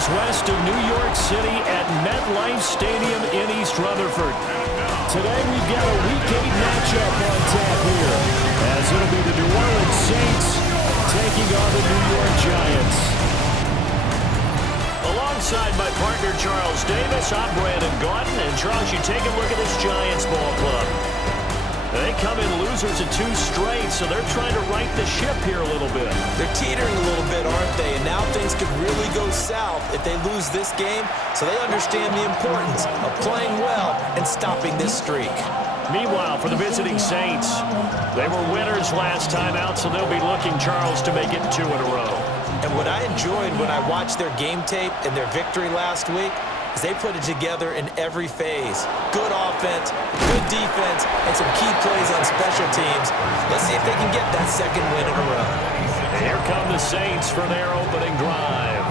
miles west of New York City at MetLife Stadium in East Rutherford. Today we've got a Week 8 matchup on tap here, as it'll be the New Orleans Saints taking on the New York Giants. Alongside my partner Charles Davis, I'm Brandon Gaudin. And Charles, you take a look at this Giants ball club. They come in losers of 2 straight, so they're trying to right the ship here a little bit. They're teetering a little bit, aren't they? And now things could really go south if they lose this game, so they understand the importance of playing well and stopping this streak. Meanwhile, for the visiting Saints, they were winners last time out, so they'll be looking, Charles, to make it 2 in a row. And what I enjoyed when I watched their game tape and their victory last week is they put it together in every phase. Good offense, good defense, and some key plays on special teams. Let's see if they can get that 2nd win in a row. Here come the Saints for their opening drive.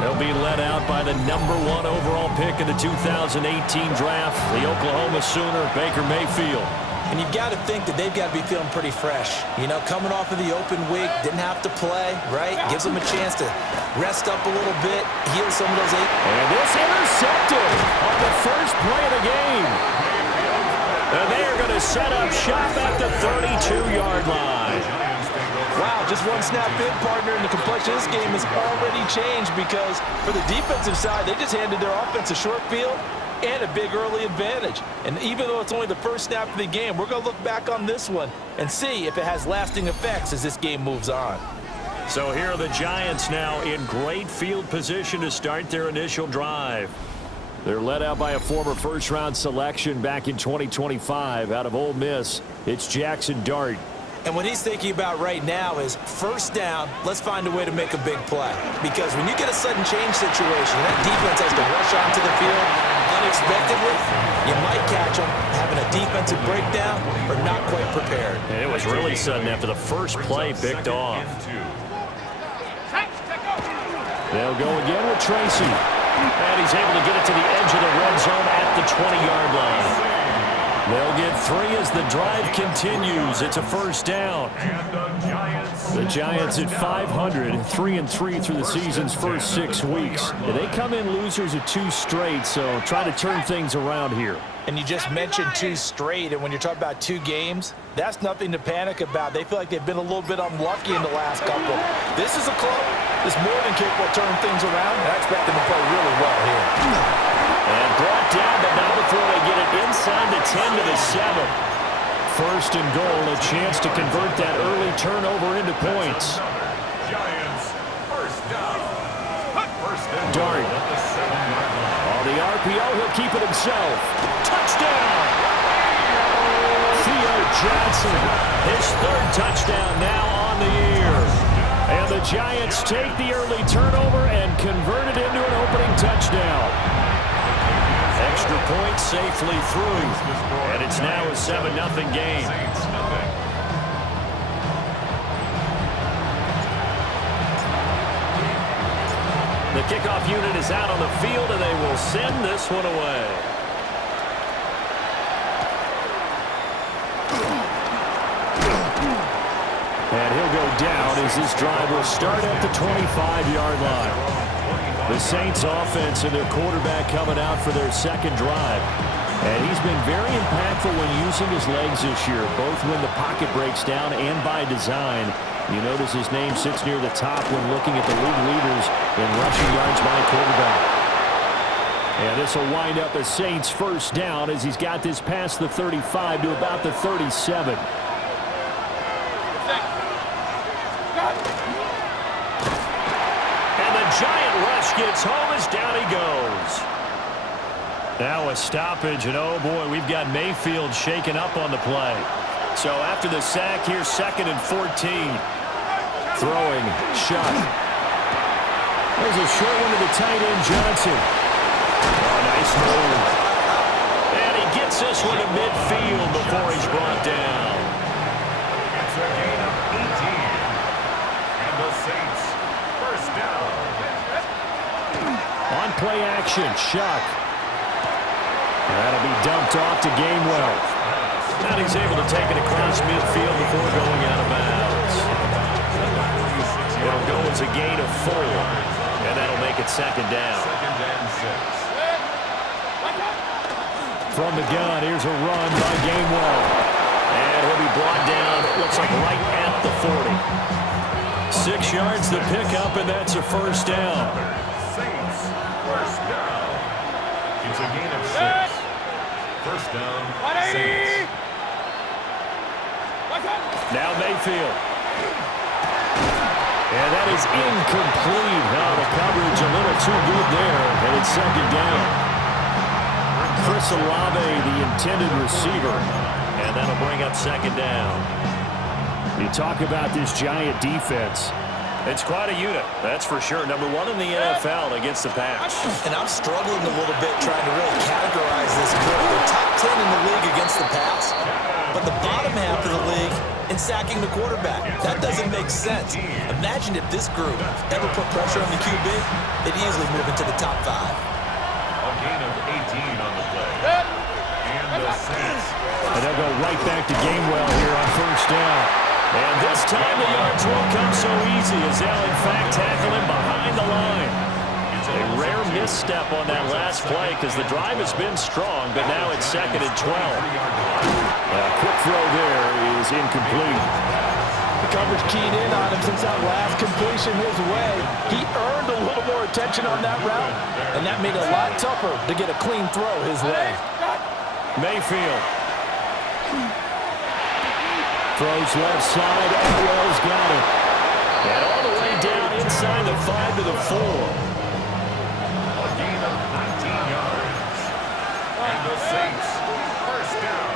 They'll be led out by the #1 overall pick of the 2018 draft, the Oklahoma Sooner, Baker Mayfield. And you've got to think that they've got to be feeling pretty fresh. You know, coming off of the open week, didn't have to play, right? Gives them a chance to rest up a little bit, heal some of those aches. And this intercepted on the first play of the game. And they are going to set up shop at the 32-yard line. Wow, just one snap in, partner, and the complexion of this game has already changed because for the defensive side, they just handed their offense a short field and a big early advantage. And even though it's only the first snap of the game, we're going to look back on this one and see if it has lasting effects as this game moves on. So here are the Giants now in great field position to start their initial drive. They're led out by a former first-round selection back in 2025 out of Ole Miss. It's Jackson Dart. And what he's thinking about right now is first down, let's find a way to make a big play. Because when you get a sudden change situation, that defense has to rush onto the field unexpectedly, you might catch them having a defensive breakdown or not quite prepared. And it was really sudden after the first play picked off. They'll go again with Tracy. And he's able to get it to the edge of the red zone at the 20-yard line. They'll get 3 as the drive continues. It's a first down. The Giants at 500, 3-3 through the season's first 6 weeks. They come in losers of 2 straight, so try to turn things around here. And you just mentioned 2 straight, and when you're talking about 2 games, that's nothing to panic about. They feel like they've been a little bit unlucky in the last couple. This is a club that's more than capable of turning things around, and I expect them to play really well here. And brought down, but not before they get it inside the 10 to the 7. First and goal, a chance to convert that early turnover into points. Giants, first down. Dart. On the RPO, he'll keep it himself. Touchdown! Theo Johnson, his 3rd touchdown now on the year. And the Giants take the early turnover and convert it into an opening touchdown. Extra point safely through, and it's now a 7-0 game. The kickoff unit is out on the field, and they will send this one away. And he'll go down as this drive will start at the 25-yard line. The Saints offense and their quarterback coming out for their 2nd drive. And he's been very impactful when using his legs this year, both when the pocket breaks down and by design. You notice his name sits near the top when looking at the league leaders in rushing yards by a quarterback. And this will wind up a Saints first down as he's got this past the 35 to about the 37. Giant rush gets home as down he goes. Now a stoppage, and oh boy, we've got Mayfield shaken up on the play. So after the sack, here's 2nd and 14. Throwing, shot. There's a short one to the tight end, Johnson. Oh, nice move. And he gets this one to midfield before he's brought down. It's a gain of 18. And the Saints, first down. On play action, Shock. That'll be dumped off to Gainwell. And he's able to take it across midfield before going out of bounds. It'll go as a gain of 4. And that'll make it second down. Second and 6. From the gun, here's a run by Gainwell. And he'll be brought down, it looks like right at the 40. 6 yards to pick up, and that's a first down. Saints, first down. It's a gain of 6. First down, Saints. Now Mayfield. And that is incomplete. Now the coverage a little too good there, and it's second down. Chris Olave, the intended receiver, and that'll bring up second down. You talk about this Giant defense. It's quite a unit, that's for sure. Number 1 in the NFL against the pass. And I'm struggling a little bit trying to really categorize this group. They're top 10 in the league against the pass, but the bottom half of the league in sacking the quarterback. That doesn't make sense. Imagine if this group ever put pressure on the QB, they'd easily move into the top 5. A gain of 18 on the play. And the Saints. And they'll go right back to Gainwell here on first down. And this time the yards won't come so easy as they'll in fact tackle him behind the line. A rare misstep on that last play because the drive has been strong, but now it's second and 12. A quick throw there is incomplete. The coverage keyed in on him since that last completion his way. He earned a little more attention on that route, and that made it a lot tougher to get a clean throw his way. Mayfield. Throws left side. Atwell's got it. And all the way down inside the 5 to the 4. A gain of 19 yards. And the Saints, first down.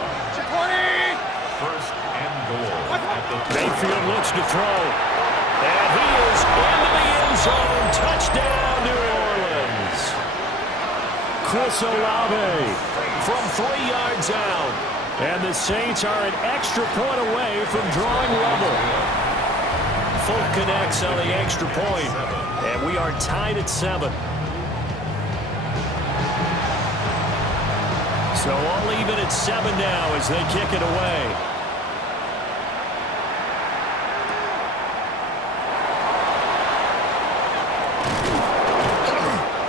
First and goal. At the Mayfield looks to throw. And he is into the end zone. Touchdown, New Orleans. Chris Olave from 3 yards out. And the Saints are an extra point away from drawing level. Folk connects on the extra point. And we are tied at 7. So all even at 7 now as they kick it away.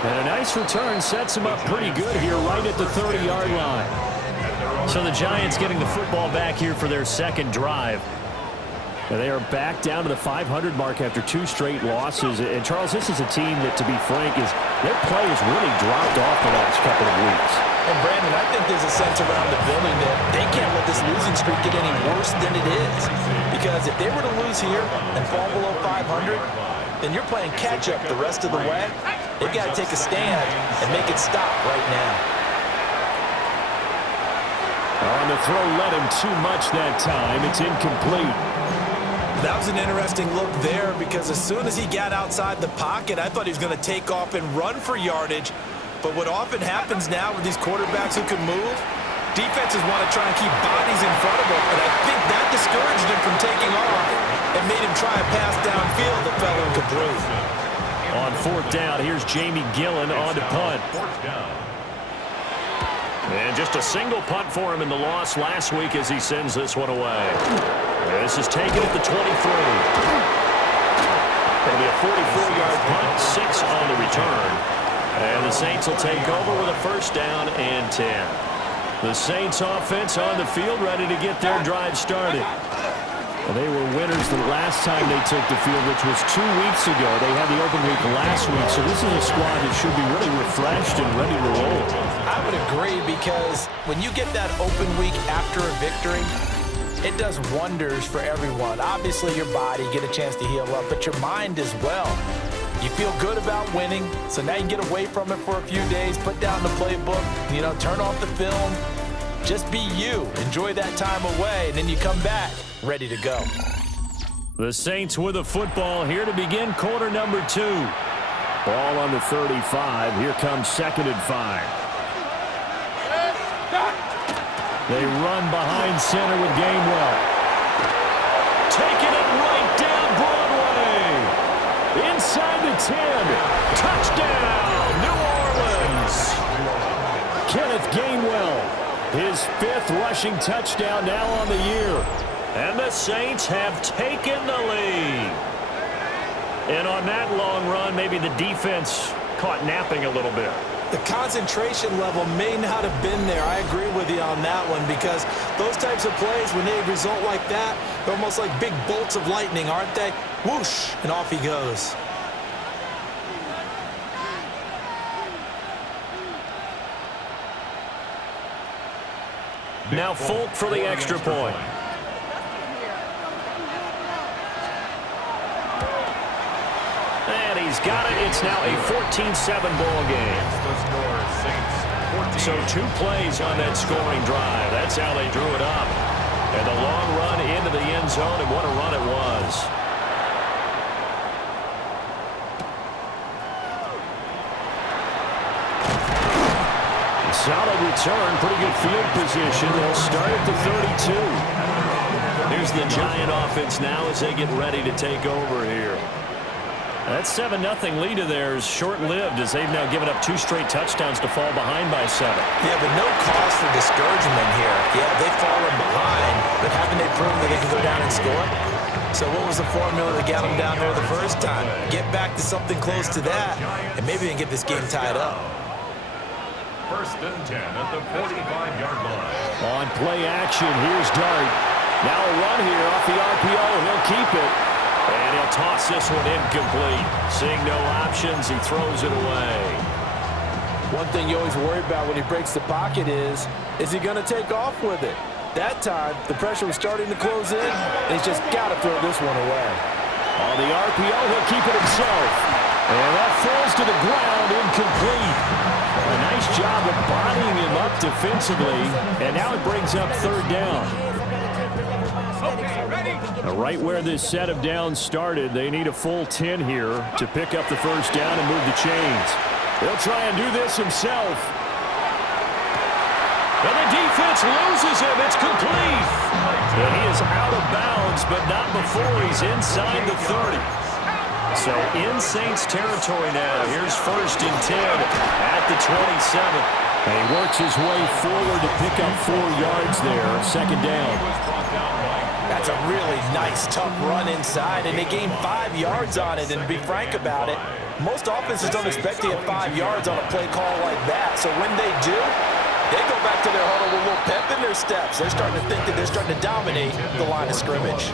And a nice return sets him up pretty good here right at the 30-yard line. So the Giants getting the football back here for their second drive. And they are back down to the 500 mark after 2 straight losses. And, Charles, this is a team that, to be frank, their play has really dropped off the last couple of weeks. And, Brandon, I think there's a sense around the building that they can't let this losing streak get any worse than it is. Because if they were to lose here and fall below 500, then you're playing catch-up the rest of the way. They've got to take a stand and make it stop right now. On the throw led him too much that time. It's incomplete. That was an interesting look there because as soon as he got outside the pocket, I thought he was going to take off and run for yardage. But what often happens now with these quarterbacks who can move, defenses want to try and keep bodies in front of them, and I think that discouraged him from taking off and made him try a pass downfield that fell incomplete. On 4th down, here's Jamie Gillen on to punt. 4th down. And just a single punt for him in the loss last week as he sends this one away. This is taken at the 23. It'll be a 44-yard punt, 6 on the return. And the Saints will take over with a first down and 10. The Saints offense on the field ready to get their drive started. They were winners the last time they took the field, which was 2 weeks ago. They had the open week last week, so this is a squad that should be really refreshed and ready to roll. I would agree because when you get that open week after a victory, it does wonders for everyone. Obviously, your body, get a chance to heal up, but your mind as well. You feel good about winning, so now you can get away from it for a few days, put down the playbook, turn off the film, just be you. Enjoy that time away, and then you come back ready to go. The Saints with a football here to begin quarter number 2. Ball on the 35. Here comes 2nd and 5. They run behind center with Gainwell. Taking it right down Broadway. Inside the 10. Touchdown, New Orleans. Kenneth Gainwell, his 5th rushing touchdown now on the year. And the Saints have taken the lead. And on that long run, maybe the defense caught napping a little bit. The concentration level may not have been there. I agree with you on that one, because those types of plays, when they result like that, they're almost like big bolts of lightning, aren't they? Whoosh, and off he goes. Now Folk for the extra point. And he's got it. It's now a 14-7 ball game. So 2 plays on that scoring drive. That's how they drew it up. And the long run into the end zone, and what a run it was. Solid return, pretty good field position. They'll start at the 32. Here's the Giant offense now as they get ready to take over here. That 7-0 lead of theirs short-lived, as they've now given up 2 straight touchdowns to fall behind by 7. Yeah, but no cause for discouragement here. Yeah, they've fallen behind, but haven't they proven that they can go down and score? So what was the formula that got them down there the first time? Get back to something close to that, and maybe they can get this game tied up. 1st and 10 at the 45-yard line. On play action, here's Dart. Now a run here off the RPO. He'll keep it. And he'll toss this one incomplete. Seeing no options, he throws it away. One thing you always worry about when he breaks the pocket is he going to take off with it? That time, the pressure was starting to close in, and he's just got to throw this one away. On the RPO, he'll keep it himself. And that falls to the ground, incomplete. A nice job of bodying him up defensively, and now it brings up 3rd down. Right where this set of downs started, they need a full 10 here to pick up the 1st down and move the chains. They'll try and do this himself. And the defense loses him. It's complete. And he is out of bounds, but not before he's inside the 30. So in Saints territory now. Here's 1st and 10 at the 27. And he works his way forward to pick up 4 yards there. 2nd down. That's a really nice, tough run inside, and they gained 5 yards on it. And to be frank about it, most offenses don't expect to get 5 yards on a play call like that. So when they do, they go back to their huddle with a little pep in their steps. They're starting to think that they're starting to dominate the line of scrimmage.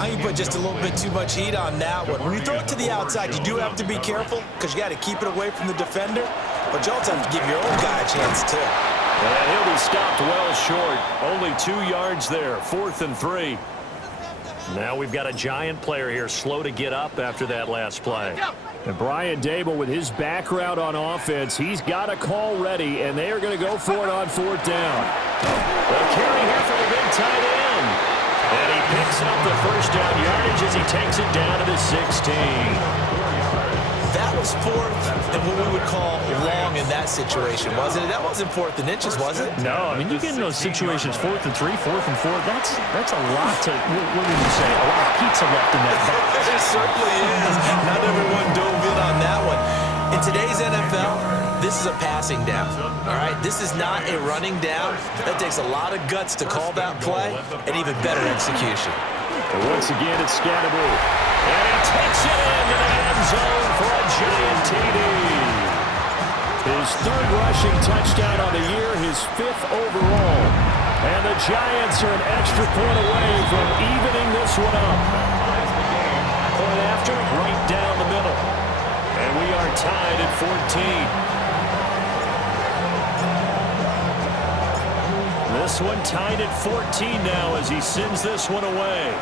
I think you put just a little bit too much heat on that one. When you throw it to the outside, you do have to be careful because you got to keep it away from the defender, but you also have to give your own guy a chance too. And he'll be stopped well short. Only 2 yards there. 4th and 3. Now we've got a Giant player here slow to get up after that last play. And Brian Daboll, with his background on offense, he's got a call ready, and they are going to go for it on 4th down. The carry here for the big tight end. And he picks up the 1st down yardage as he takes it down to the 16. That was 4th and what we would call long in that situation, wasn't it? That wasn't 4th and inches, was it? No, I mean, you get in those situations, 4th and 3, 4th and 4. That's a lot to, what would you say, a lot of pizza left in that box. It certainly is. Not everyone dove in on that one. In today's NFL, this is a passing down, all right? This is not a running down. That takes a lot of guts to call that play, and even better execution. And once again, it's Scatterby. And he takes it into the end zone for a Giant TD. His 3rd rushing touchdown on the year, his 5th overall. And the Giants are an extra point away from evening this one up. Point after, right down the middle. And we are tied at 14. This one tied at 14 now as he sends this one away.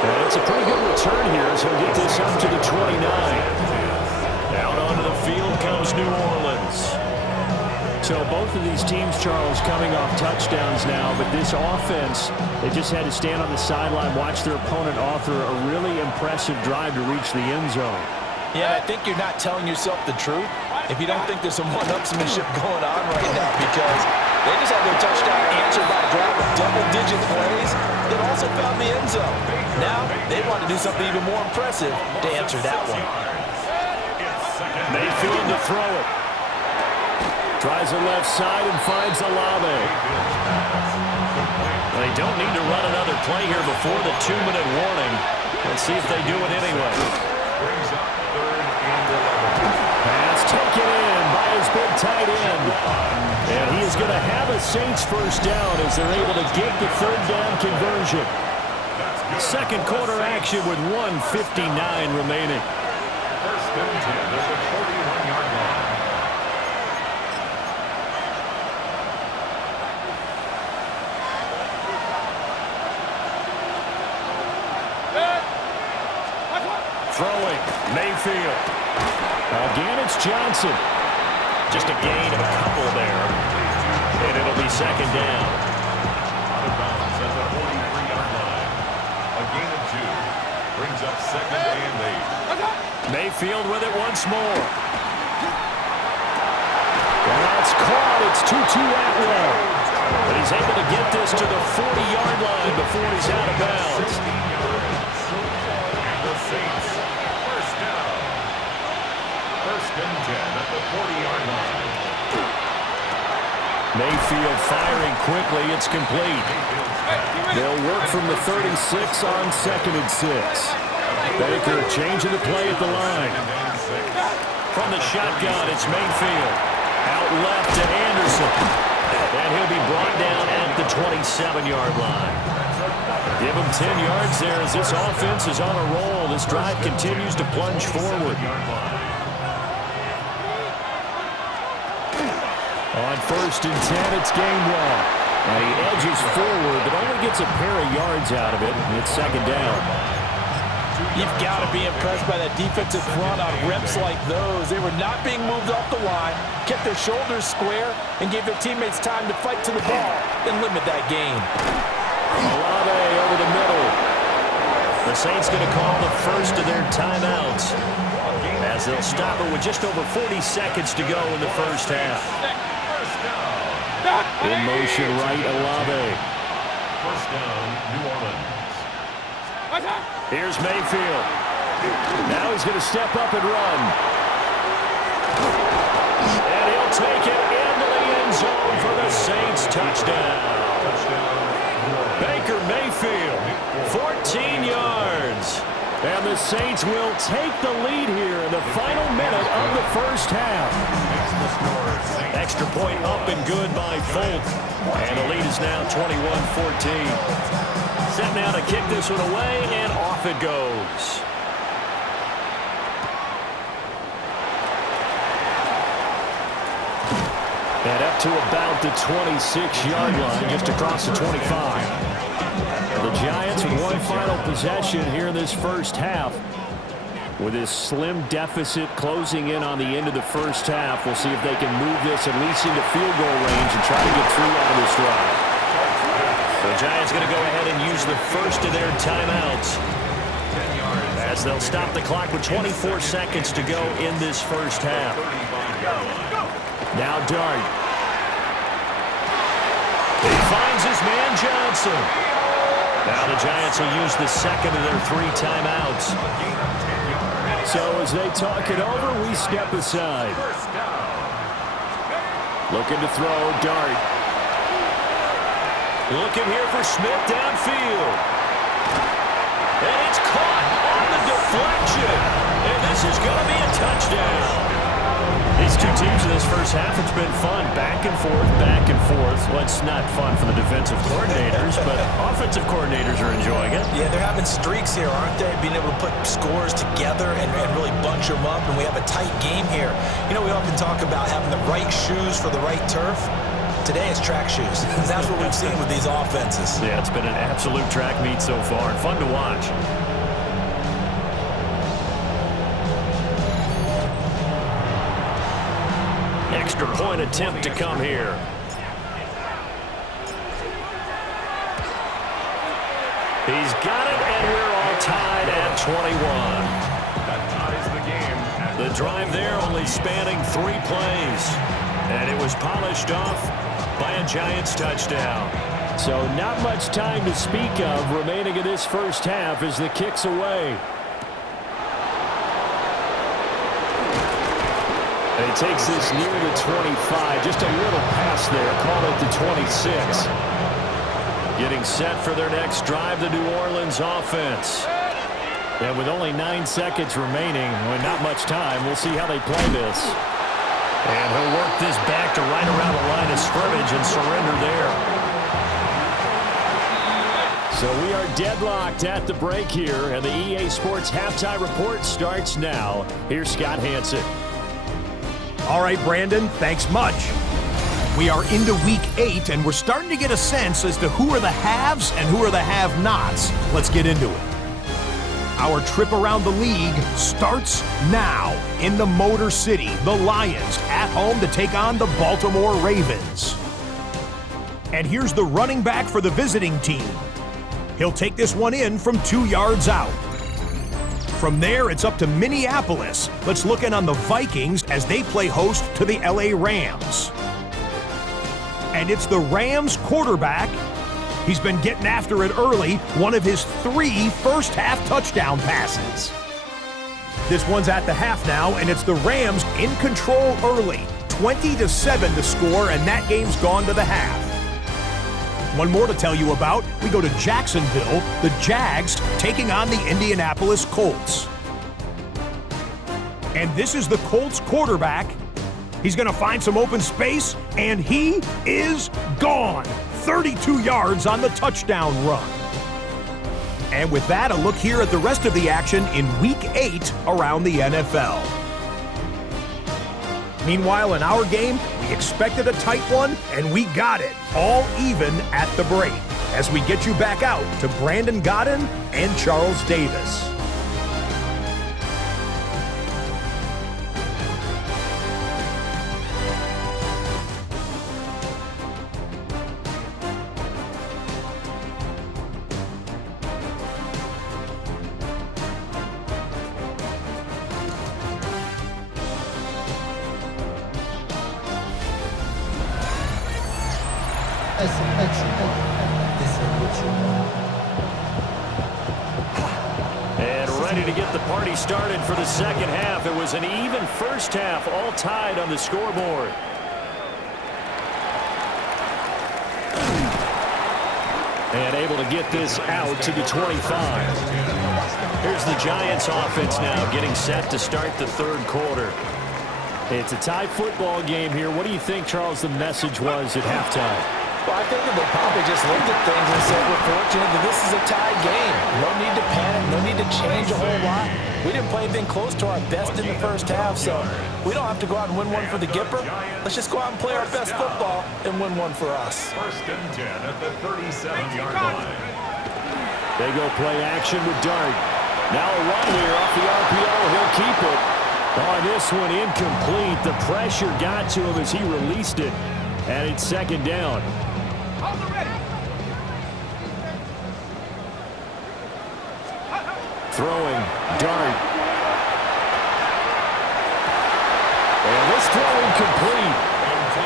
And it's a pretty good return here as he'll get this up to the 29. Out onto the field comes New Orleans. So both of these teams, Charles, coming off touchdowns now, but this offense, they just had to stand on the sideline, watch their opponent author a really impressive drive to reach the end zone. Yeah, I think you're not telling yourself the truth if you don't think there's some one-upsmanship going on right now, because they just had their touchdown answered by a drive of double-digit plays that also found the end zone. Now, they want to do something even more impressive to answer that one. Mayfield to throw it. Tries the left side and finds Olave. They don't need to run another play here before the 2-minute warning. Let's see if they do it anyway. Brings up 3rd and 11. Pass taken in by his big tight end. And he is going to have a Saints first down as they're able to get the 3rd down conversion. Second quarter action with 1:59 remaining. 1st and 10 at the 41-yard line. Throwing, Mayfield. Again, it's Johnson. Just a gain of a couple there. And it'll be 2nd down. Out of bounds at the 43-yard line. A gain of 2. Brings up 2nd and 8. Mayfield with it once more. And that's caught. It's Tutu Atwell. But he's able to get this to the 40-yard line before he's out of bounds. The Saints, first down. 1st and 10 at the 40-yard line. Mayfield firing quickly. It's complete. They'll work from the 36 on 2nd and 6. Baker changing the play at the line. From the shotgun, it's Mayfield. Out left to Anderson. And he'll be brought down at the 27-yard line. Give him 10 yards there as this offense is on a roll. This drive continues to plunge forward. On 1st and 10, it's Gainwell. And he edges forward, but only gets a pair of yards out of it, and it's 2nd down. You've got to be impressed by that defensive front on reps like those. They were not being moved off the line, kept their shoulders square, and gave their teammates time to fight to the ball and limit that gain. Olave over the middle. The Saints going to call the first of their timeouts as they'll stop it with just over 40 seconds to go in the first half. In motion right, Olave. First down, New Orleans. Here's Mayfield. Now he's going to step up and run. And he'll take it into the end zone for the Saints touchdown. Baker Mayfield, 14 yards. And the Saints will take the lead here in the final minute of the first half. Extra point up and good by Folk. And the lead is now 21-14. Set now to kick this one away, and off it goes. And up to about the 26-yard line, just across the 25. The Giants with one final possession here in this first half. With this slim deficit closing in on the end of the first half, we'll see if they can move this at least into field goal range and try to get through out of this drive. The Giants going to go ahead and use the first of their timeouts as they'll stop the clock with 24 seconds to go in this first half. Now Dart. He finds his man Johnson. Now the Giants will use the second of their 3 timeouts. So as they talk it over, we step aside. Looking to throw, Dart. Looking here for Smith downfield. And it's caught on the deflection. And this is going to be a touchdown. These two teams in this first half, it's been fun. Back and forth, back and forth. Well, it's not fun for the defensive coordinators, but offensive coordinators are enjoying it. Yeah, they're having streaks here, aren't they? Being able to put scores together and really bunch them up, and we have a tight game here. You know, we often talk about having the right shoes for the right turf. Today it's track shoes. That's what we've seen with these offenses. Yeah, it's been an absolute track meet so far, and fun to watch. Extra point attempt to come here. He's got it, and we're all tied at 21. That ties the game. The drive there only spanning 3 plays. And it was polished off by a Giants touchdown. So not much time to speak of remaining in this first half as the kick's away. And he takes this near the 25. Just a little pass there. Call it the 26. Getting set for their next drive, the New Orleans offense. And with only 9 seconds remaining, with not much time, we'll see how they play this. And he'll work this back to right around the line of scrimmage and surrender there. So we are deadlocked at the break here, and the EA Sports Halftime Report starts now. Here's Scott Hanson. All right, Brandon, thanks much. We are into Week 8, and we're starting to get a sense as to who are the haves and who are the have-nots. Let's get into it. Our trip around the league starts now in the Motor City. The Lions at home to take on the Baltimore Ravens. And here's the running back for the visiting team. He'll take this one in from 2 yards out. From there, it's up to Minneapolis. Let's look in on the Vikings as they play host to the LA Rams. And it's the Rams quarterback. He's been getting after it early, one of his 3 first-half touchdown passes. This one's at the half now, and it's the Rams in control early. 20-7 to score, and that game's gone to the half. One more to tell you about. We go to Jacksonville, the Jags taking on the Indianapolis Colts. And this is the Colts quarterback. He's going to find some open space, and he is gone. 32 yards on the touchdown run. And with that, a look here at the rest of the action in Week 8 around the NFL. Meanwhile, in our game, we expected a tight one, and we got it, all even at the break, as we get you back out to Brandon Godden and Charles Davis. And ready to get the party started for the second half. It was an even first half, all tied on the scoreboard. And able to get this out to the 25. Here's the Giants offense now getting set to start the third quarter. It's a tie football game here. What do you think, Charles, the message was at halftime? Well, I think that they probably just looked at things and said, we're fortunate that this is a tied game. No need to panic, no need to change a whole lot. We didn't play anything close to our best in the first half, so we don't have to go out and win one for the Gipper. Let's just go out and play our best football and win one for us. First and 10 at the 37-yard line. They go play action with Dart. Now a run here off the RPO. He'll keep it. Oh, this one incomplete. The pressure got to him as he released it. And it's second down. Throwing, Dart. And this throw incomplete.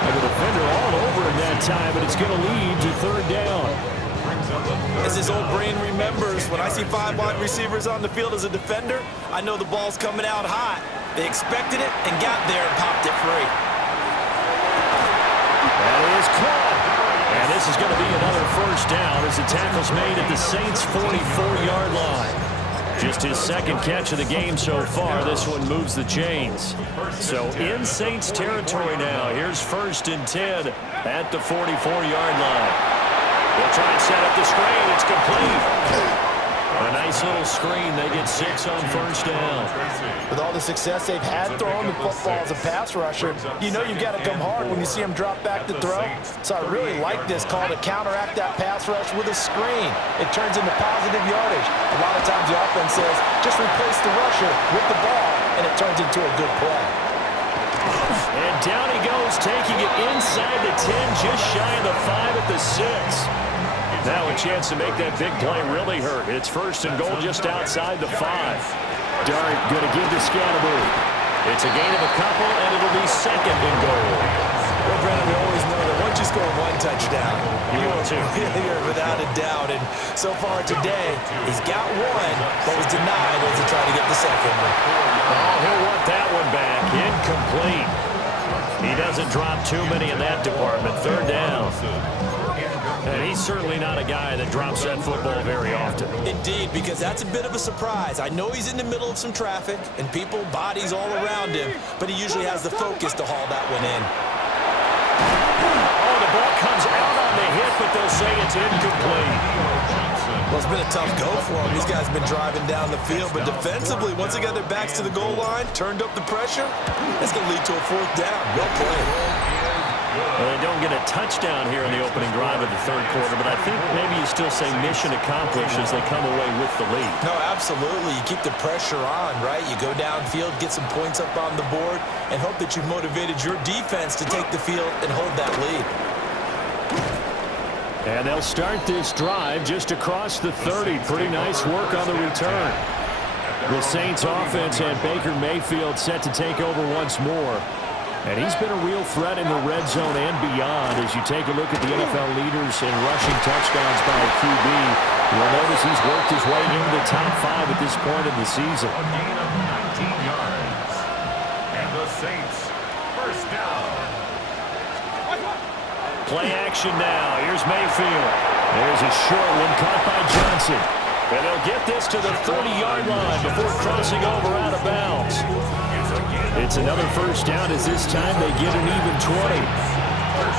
And the defender all over him that time, but it's going to lead to third down. As his old brain remembers, when I see 5 wide receivers on the field as a defender, I know the ball's coming out hot. They expected it and got there and popped it free. That is caught. And this is going to be another first down as the tackle's made at the Saints' 44-yard line. Just his second catch of the game so far. This one moves the chains. So in Saints territory now. Here's first and 10 at the 44-yard line. They'll try and set up the screen. It's complete. A nice little screen. They get 6 on first down. With all the success they've had throwing the football as a pass rusher, you know you've got to come hard when you see him drop back to throw. So I really like this call to counteract that pass rush with a screen. It turns into positive yardage. A lot of times the offense says, just replace the rusher with the ball, and it turns into a good play. And down he goes, taking it inside the 10, just shy of the 5 at the 6. Now a chance to make that big play really hurt. It's first and goal just outside the 5. Dart going to give to Scannaboo. It's a gain of a couple, and it'll be second and goal. Well, Brandon, we always know that once you score 1 touchdown, You will too. you're without a doubt. And so far today, he's got 1, but was denied as he tried to get the second one. Oh, he'll want that one back. Incomplete. He doesn't drop too many in that department. Third down. And he's certainly not a guy that drops that football very often. Indeed, because that's a bit of a surprise. I know he's in the middle of some traffic and people, bodies all around him, but he usually has the focus to haul that one in. Oh, the ball comes out on the hit, but they'll say it's incomplete. Well, it's been a tough go for him. These guys have been driving down the field, but defensively, once they got their backs to the goal line, turned up the pressure, that's going to lead to a fourth down. Well played. Well, they don't get a touchdown here in the opening drive of the third quarter, but I think maybe you still say mission accomplished as they come away with the lead. No, absolutely. You keep the pressure on, right? You go downfield, get some points up on the board, and hope that you've motivated your defense to take the field and hold that lead. And they'll start this drive just across the 30. Pretty nice work on the return. The Saints offense and Baker Mayfield set to take over once more. And he's been a real threat in the red zone and beyond. As you take a look at the NFL leaders in rushing touchdowns by a QB, you'll notice he's worked his way into the top 5 at this point in the season. A gain of 19 yards. And the Saints first down. Play action now. Here's Mayfield. There's a short one caught by Johnson. And they'll get this to the 30-yard line before crossing over out of bounds. It's another first down as this time they get an even 20.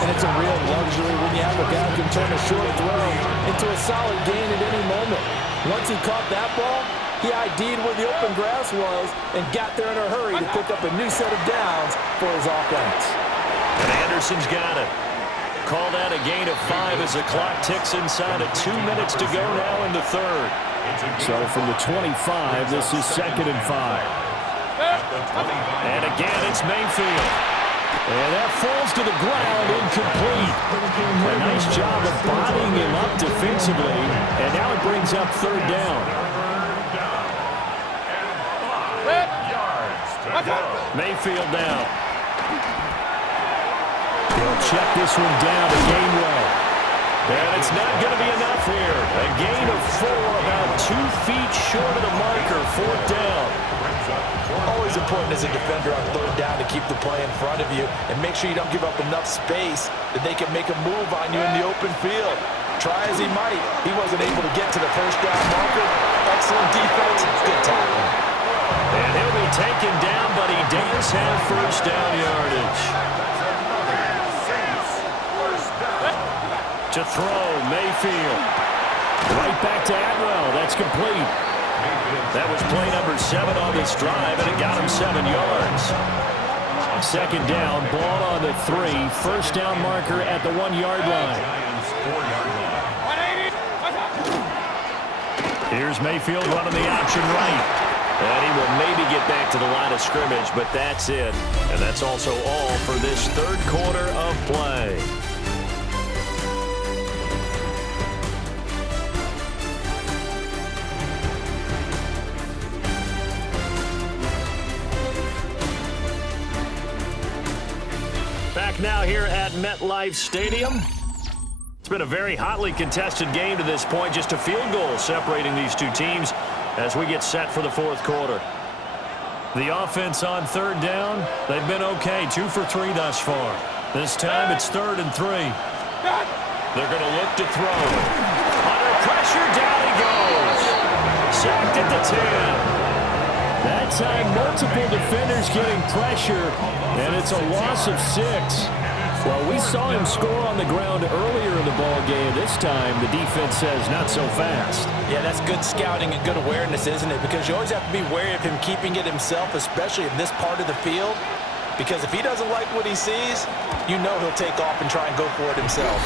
And it's a real luxury when you have a guy who can turn a short throw into a solid gain at any moment. Once he caught that ball, he ID'd where the open grass was and got there in a hurry to pick up a new set of downs for his offense. And Anderson's got it. Called out a gain of 5 as the clock ticks inside of 2 minutes to go now in the third. So from the 25, this is 2nd and 5. And again, it's Mayfield. And that falls to the ground, incomplete. A nice job of bodying him up defensively. And now it brings up third down. Mayfield now. He'll check this one down to Gainwell. And it's not going to be enough here. A gain of 4, about 2 feet short of the marker, fourth down. Always important as a defender on third down to keep the play in front of you and make sure you don't give up enough space that they can make a move on you in the open field. Try as he might, he wasn't able to get to the first down marker. Excellent defense, good tackling. And he'll be taken down, but he does have first down yardage. To throw, Mayfield. Right back to Atwell. That's complete. That was play number 7 on this drive, and it got him 7 yards. Second down, ball on the 3. First down marker at the 1-yard line. Here's Mayfield running the option right. And he will maybe get back to the line of scrimmage, but that's it. And that's also all for this third quarter of play. Back now here at MetLife Stadium. It's been a very hotly contested game to this point. Just a field goal separating these two teams as we get set for the fourth quarter. The offense on third down, they've been okay. 2 for 3 thus far. This time it's 3rd and 3. They're going to look to throw. Under pressure, down he goes. Sacked at the 10. That time, multiple defenders getting pressure, and it's a loss of 6. Well, we saw him score on the ground earlier in the ball game. This time, the defense says not so fast. Yeah, that's good scouting and good awareness, isn't it? Because you always have to be wary of him keeping it himself, especially in this part of the field. Because if he doesn't like what he sees, you know he'll take off and try and go for it himself.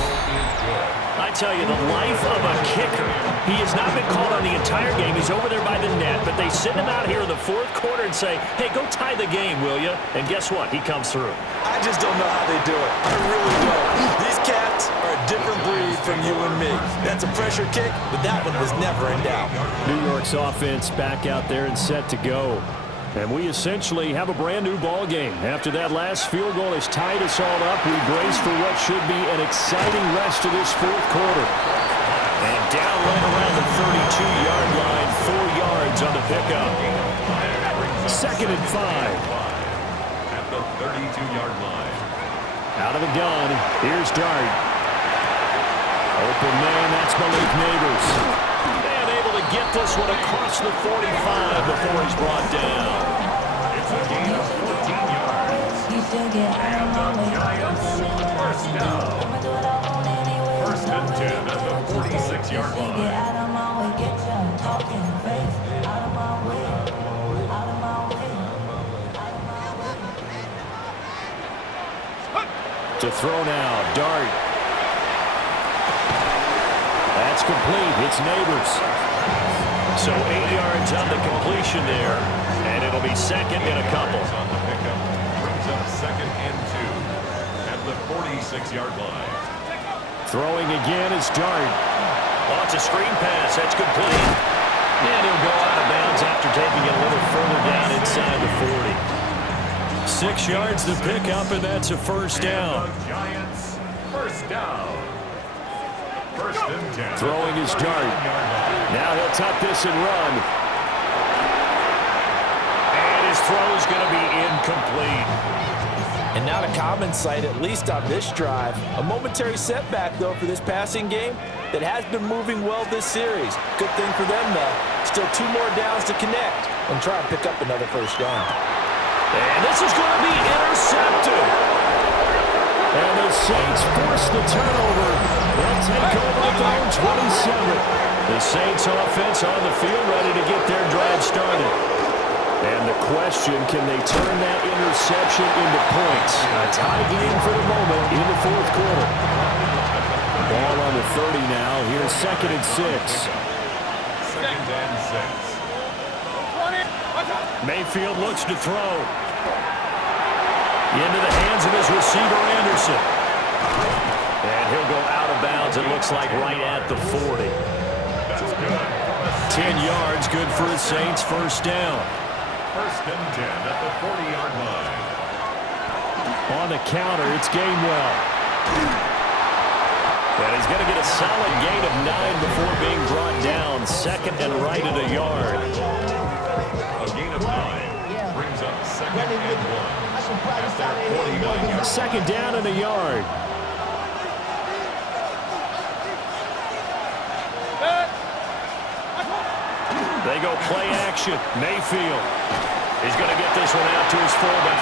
I tell you, the life of a kicker. He has not been called on the entire game. He's over there by the net, but they send him out here in the fourth quarter and say, hey, go tie the game, will you? And guess what? He comes through. I just don't know how they do it. I really don't. These cats are a different breed from you and me. That's a pressure kick, but that one was never in doubt. New York's offense back out there and set to go. And we essentially have a brand-new ball game. After that last field goal has tied us all up, we brace for what should be an exciting rest of this fourth quarter. And down right around the 32-yard line, 4 yards on the pickup. 2nd and 5. At the 32-yard line. Out of the gun, here's Dart. Open man, that's Malik Neighbors. And able to get this one across the 45 before he's brought down. It's a gain of 14 yards. And the Giants first down. First and 10 at the 46-yard line. To throw now, Dart. That's complete. It's Neighbors. So 8 yards on the completion there, and it'll be second and a couple. On the pickup, brings up second and 2 at the 46-yard line. Throwing again is Dart. Oh, it's a screen pass. That's complete. And he'll go out of bounds after taking it a little further down inside the 40. 6 yards to pick up, and that's a first down. The Giants first down. First and 10. Throwing his Dart. Now he'll tuck this and run. And his throw's going to be incomplete. And not a common sight, at least on this drive. A momentary setback, though, for this passing game that has been moving well this series. Good thing for them, though. Still 2 more downs to connect and try and pick up another first down. And this is going to be intercepted. And the Saints force the turnover. They'll take over at their own 27. The Saints offense on the field ready to get their drive started. And the question, can they turn that interception into points? A tie game for the moment in the fourth quarter. Ball on the 30 now. Here's second and 6. Second and 6. Mayfield looks to throw. Into the hands of his receiver, Anderson. And he'll go out of bounds, it looks like right at the 40. That's good. 10 yards, good for the Saints, first down. First and 10 at the 40-yard line. On the counter, it's Gainwell. And he's going to get a solid gain of 9 before being brought down. Second and right at a yard. A gain of 9 brings up second and 1 at their 49-yard. Second down and a yard. They go play action. Mayfield. He's going to get this one out to his fullback.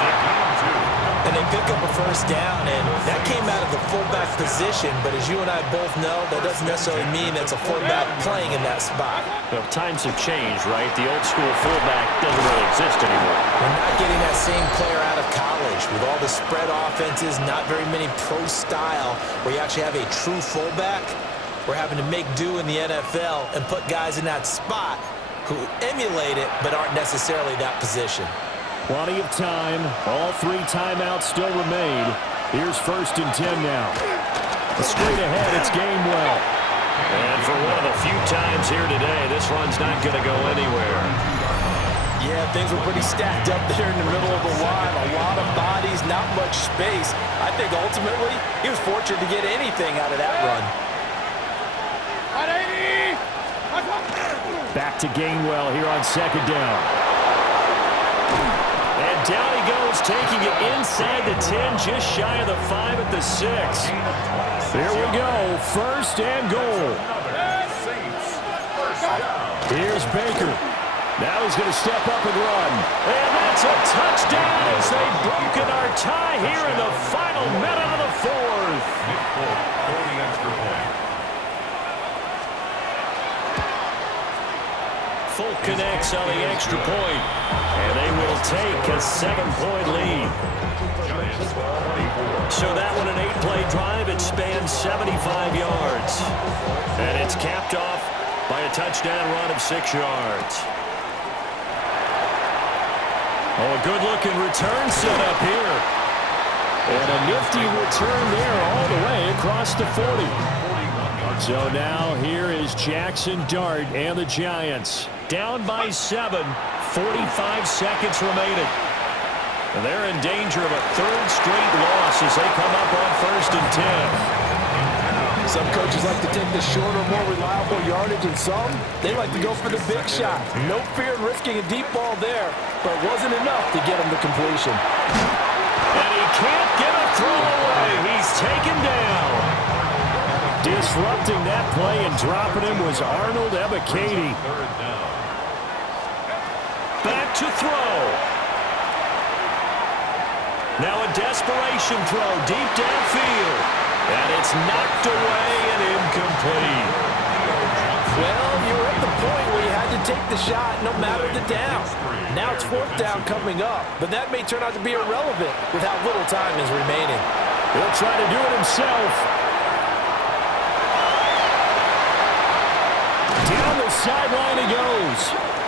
And they pick up a first down, and that came out of the fullback position, but as you and I both know, that doesn't necessarily mean it's a fullback playing in that spot. Well, times have changed, right? The old school fullback doesn't really exist anymore. We're not getting that same player out of college with all the spread offenses, not very many pro style where you actually have a true fullback. We're having to make do in the NFL and put guys in that spot who emulate it but aren't necessarily that position. Plenty of time. All 3 timeouts still remain. Here's first and 10 now. Straight ahead, it's Gainwell. And for one of the few times here today, this run's not going to go anywhere. Yeah, things were pretty stacked up there in the middle of the line. A lot of bodies, not much space. I think ultimately he was fortunate to get anything out of that run. Back to Gainwell here on second down. And down he goes, taking it inside the 10, just shy of the 5 at the 6. There we go, first and goal. Here's Baker. Now he's going to step up and run. And that's a touchdown as they've broken our tie here in the final minute of the fourth. Nick Folk for the extra point. Folk connects on the extra point, and they will take a 7-point lead. Giants 24. So that one an 8-play drive. It spans 75 yards. And it's capped off by a touchdown run of 6 yards. Oh, a good-looking return set up here. And a nifty return there all the way across the 40. So now here is Jackson Dart and the Giants. Down by 7, 45 seconds remaining. And they're in danger of a 3rd straight loss as they come up on first and 10. Some coaches like to take the shorter, more reliable yardage, and some, they like to go for the big shot. No fear in risking a deep ball there, but it wasn't enough to get him to completion. And he can't get a throw away. He's taken down. Disrupting that play and dropping him was Arnold Ebiketie. Third down. Back to throw. Now a desperation throw deep downfield. And it's knocked away and incomplete. Well, you were at the point where you had to take the shot no matter the down. Now it's fourth down coming up, but that may turn out to be irrelevant with how little time is remaining. He'll try to do it himself. Down the sideline he goes.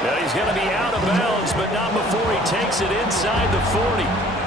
Now he's going to be out of bounds, but not before he takes it inside the 40.